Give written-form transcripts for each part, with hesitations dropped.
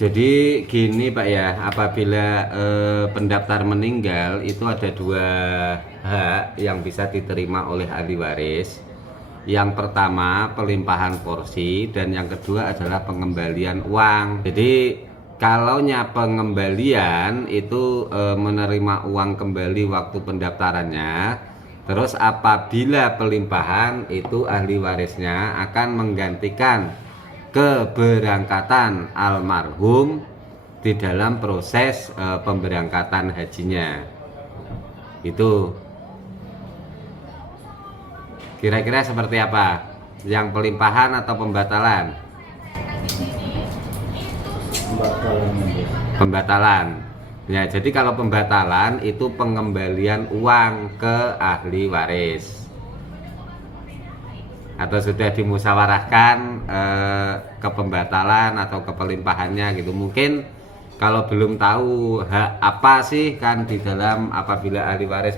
Jadi gini Pak ya, apabila pendaftar meninggal itu ada dua hak yang bisa diterima oleh ahli waris. Yang pertama pelimpahan porsi dan yang kedua adalah pengembalian uang. Jadi kalaunya pengembalian itu menerima uang kembali waktu pendaftarannya. Terus apabila pelimpahan itu ahli warisnya akan menggantikan keberangkatan almarhum di dalam proses pemberangkatan hajinya. Itu kira-kira seperti apa? Yang pelimpahan atau pembatalan? Pembatalan. Ya, jadi kalau pembatalan itu pengembalian uang ke ahli waris. Atau sudah dimusyawarahkan ke pembatalan atau ke pelimpahannya gitu. Mungkin kalau belum tahu hak apa sih kan di dalam apabila ahli waris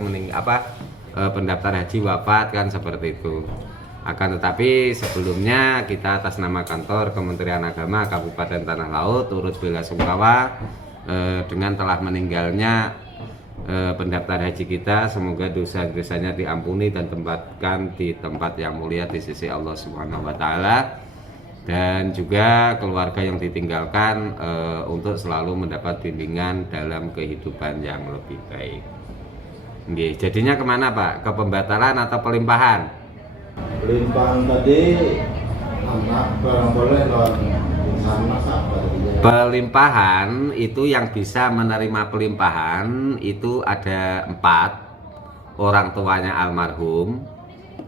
pendaftar haji wafat kan seperti itu. Akan tetapi sebelumnya kita atas nama kantor Kementerian Agama Kabupaten Tanah Laut turut belasungkawa dengan telah meninggalnya pendaftar haji kita. Semoga dosa-dosanya diampuni dan tempatkan di tempat yang mulia di sisi Allah Subhanahu wa taala, dan juga keluarga yang ditinggalkan untuk selalu mendapat bimbingan dalam kehidupan yang lebih baik. Oke, jadinya kemana Pak? Ke pembatalan atau pelimpahan? Pelimpahan tadi anak barang boleh lewat Pelimpahan itu yang bisa menerima pelimpahan itu ada 4, orang tuanya almarhum,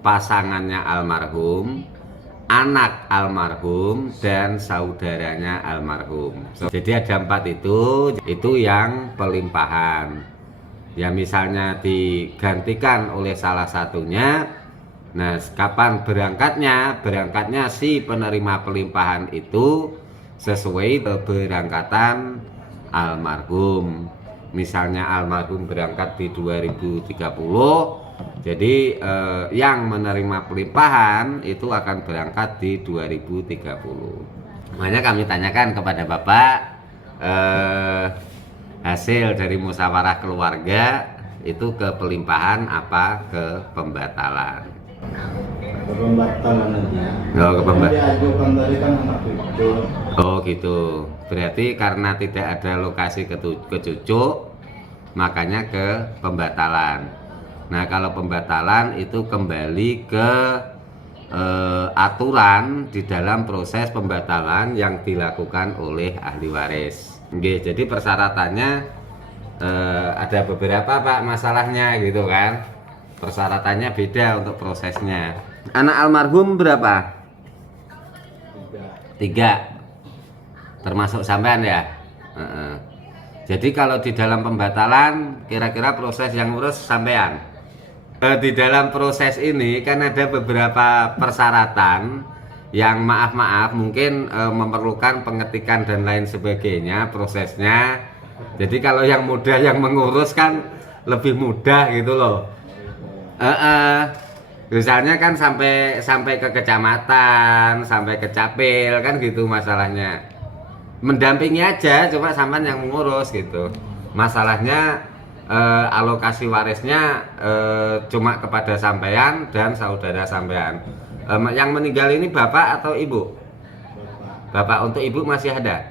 pasangannya almarhum, anak almarhum, dan saudaranya almarhum. Jadi ada 4 itu yang pelimpahan. Ya misalnya digantikan oleh salah satunya. Nah, kapan berangkatnya? Berangkatnya si penerima pelimpahan itu sesuai keberangkatan almarhum. Misalnya almarhum berangkat di 2030, jadi yang menerima pelimpahan itu akan berangkat di 2030. Makanya kami tanyakan kepada Bapak hasil dari musyawarah keluarga itu ke pelimpahan apa ke pembatalan? Pembatalan aja. Oh, ke pembatalan. Diajukan tadi kan anak cucu. Oh gitu. Berarti karena tidak ada lokasi ke cucu, makanya ke pembatalan. Nah kalau pembatalan itu kembali ke aturan di dalam proses pembatalan yang dilakukan oleh ahli waris. Oke, jadi persyaratannya ada beberapa Pak masalahnya gitu kan. Persyaratannya beda untuk prosesnya. Anak almarhum berapa? 3. Termasuk sampean ya? Jadi kalau di dalam pembatalan kira-kira proses yang urus sampean. Di dalam proses ini kan ada beberapa persyaratan yang maaf mungkin memerlukan pengetikan dan lain sebagainya prosesnya. Jadi kalau yang mudah yang mengurus kan lebih mudah gitu loh. Misalnya kan sampai ke kecamatan, sampai ke capil kan gitu masalahnya. Mendampingi aja, cuma sampean yang mengurus gitu. Masalahnya alokasi warisnya cuma kepada sampean dan saudara sampean. Yang meninggal ini bapak atau ibu? Bapak. Untuk ibu masih ada?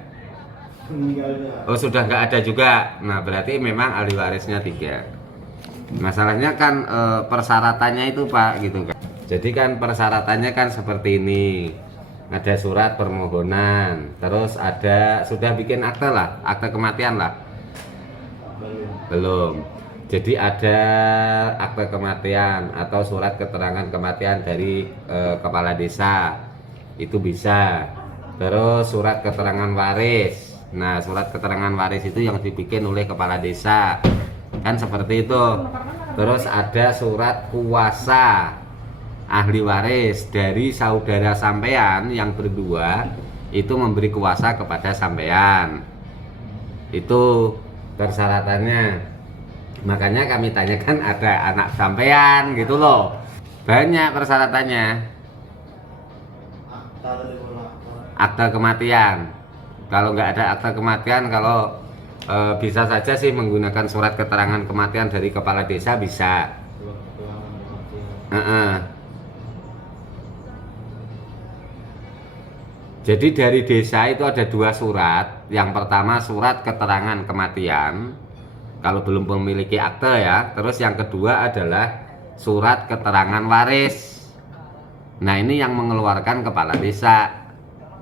Oh sudah nggak ada juga. Nah berarti memang ahli warisnya 3. Masalahnya kan persyaratannya itu Pak gitu kan. Jadi kan persyaratannya kan seperti ini. Ada surat permohonan, terus ada sudah bikin akte lah, akte kematian lah. Belum. Jadi ada akte kematian atau surat keterangan kematian dari kepala desa. Itu bisa. Terus surat keterangan waris. Nah, surat keterangan waris itu yang dibikin oleh kepala desa. Kan seperti itu. Terus ada surat kuasa ahli waris dari saudara sampean yang berdua itu memberi kuasa kepada sampean. Itu persyaratannya. Makanya kami tanyakan ada anak sampean gitu loh. Banyak persyaratannya. Akta kematian. Kalau nggak ada akta kematian, kalau bisa saja sih menggunakan surat keterangan kematian dari kepala desa bisa. Jadi dari desa itu ada 2 surat. Yang pertama surat keterangan kematian kalau belum memiliki akte ya. Terus yang kedua adalah surat keterangan waris. Nah ini yang mengeluarkan kepala desa.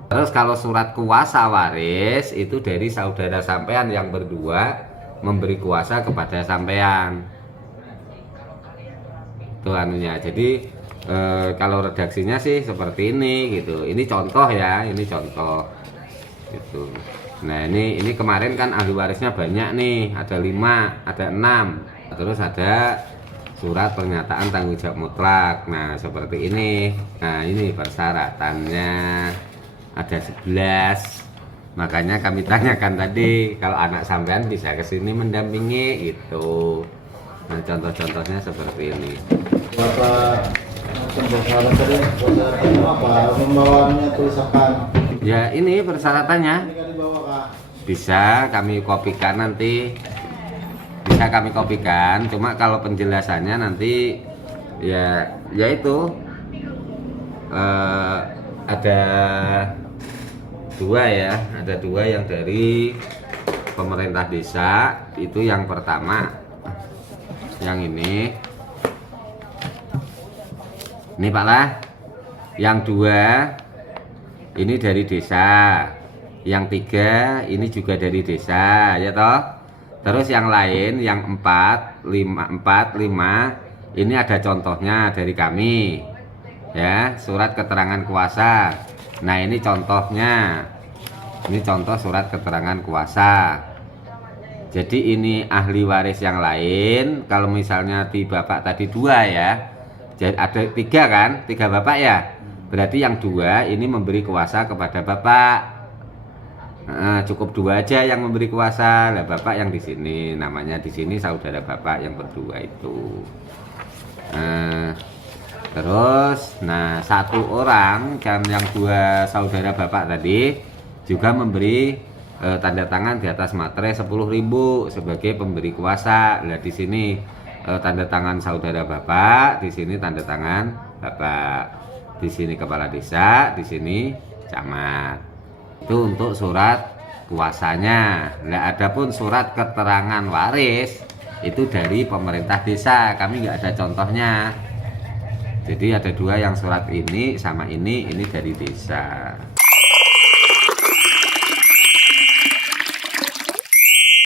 Terus kalau surat kuasa waris itu dari saudara sampean yang berdua memberi kuasa kepada sampean. Itu anunya. Jadi kalau redaksinya sih seperti ini gitu. Ini contoh ya, ini contoh gitu. Nah ini kemarin kan ahli warisnya banyak nih, ada 5, ada 6. Terus ada surat pernyataan tanggung jawab mutlak. Nah seperti ini. Nah ini persyaratannya ada 11. Makanya kami tanyakan tadi kalau anak sampean bisa kesini mendampingi gitu. Nah contoh-contohnya seperti ini. Bapak persyaratan tadi, persyaratannya apa? Membawanya tulisan. Ya ini persyaratannya. Ini kan dibawa Kak. Bisa kami kopikan nanti. Bisa kami kopikan. Cuma kalau penjelasannya nanti ya itu ada 2 ya. Ada 2 yang dari pemerintah desa. Itu yang pertama. Yang ini. Ini Pak lah. Yang 2 ini dari desa. Yang 3 ini juga dari desa, ya toh. Terus yang lain, yang 4, 5 ini ada contohnya dari kami. Ya, surat keterangan kuasa. Nah, ini contohnya. Ini contoh surat keterangan kuasa. Jadi ini ahli waris yang lain. Kalau misalnya di Bapak tadi 2 ya. Jadi ada 3 kan? 3 Bapak ya. Berarti yang 2 ini memberi kuasa kepada Bapak. Cukup 2 aja yang memberi kuasa. Lah Bapak yang di sini, namanya di sini saudara Bapak yang berdua itu. Terus, nah 1 orang kan yang 2 saudara Bapak tadi juga memberi tanda tangan di atas materai 10.000 sebagai pemberi kuasa. Lihat di sini tanda tangan saudara Bapak, di sini tanda tangan Bapak, di sini kepala desa, di sini camat. Itu untuk surat kuasanya. Nah, adapun surat keterangan waris itu dari pemerintah desa. Kami nggak ada contohnya. Jadi ada 2 yang surat ini sama ini dari desa.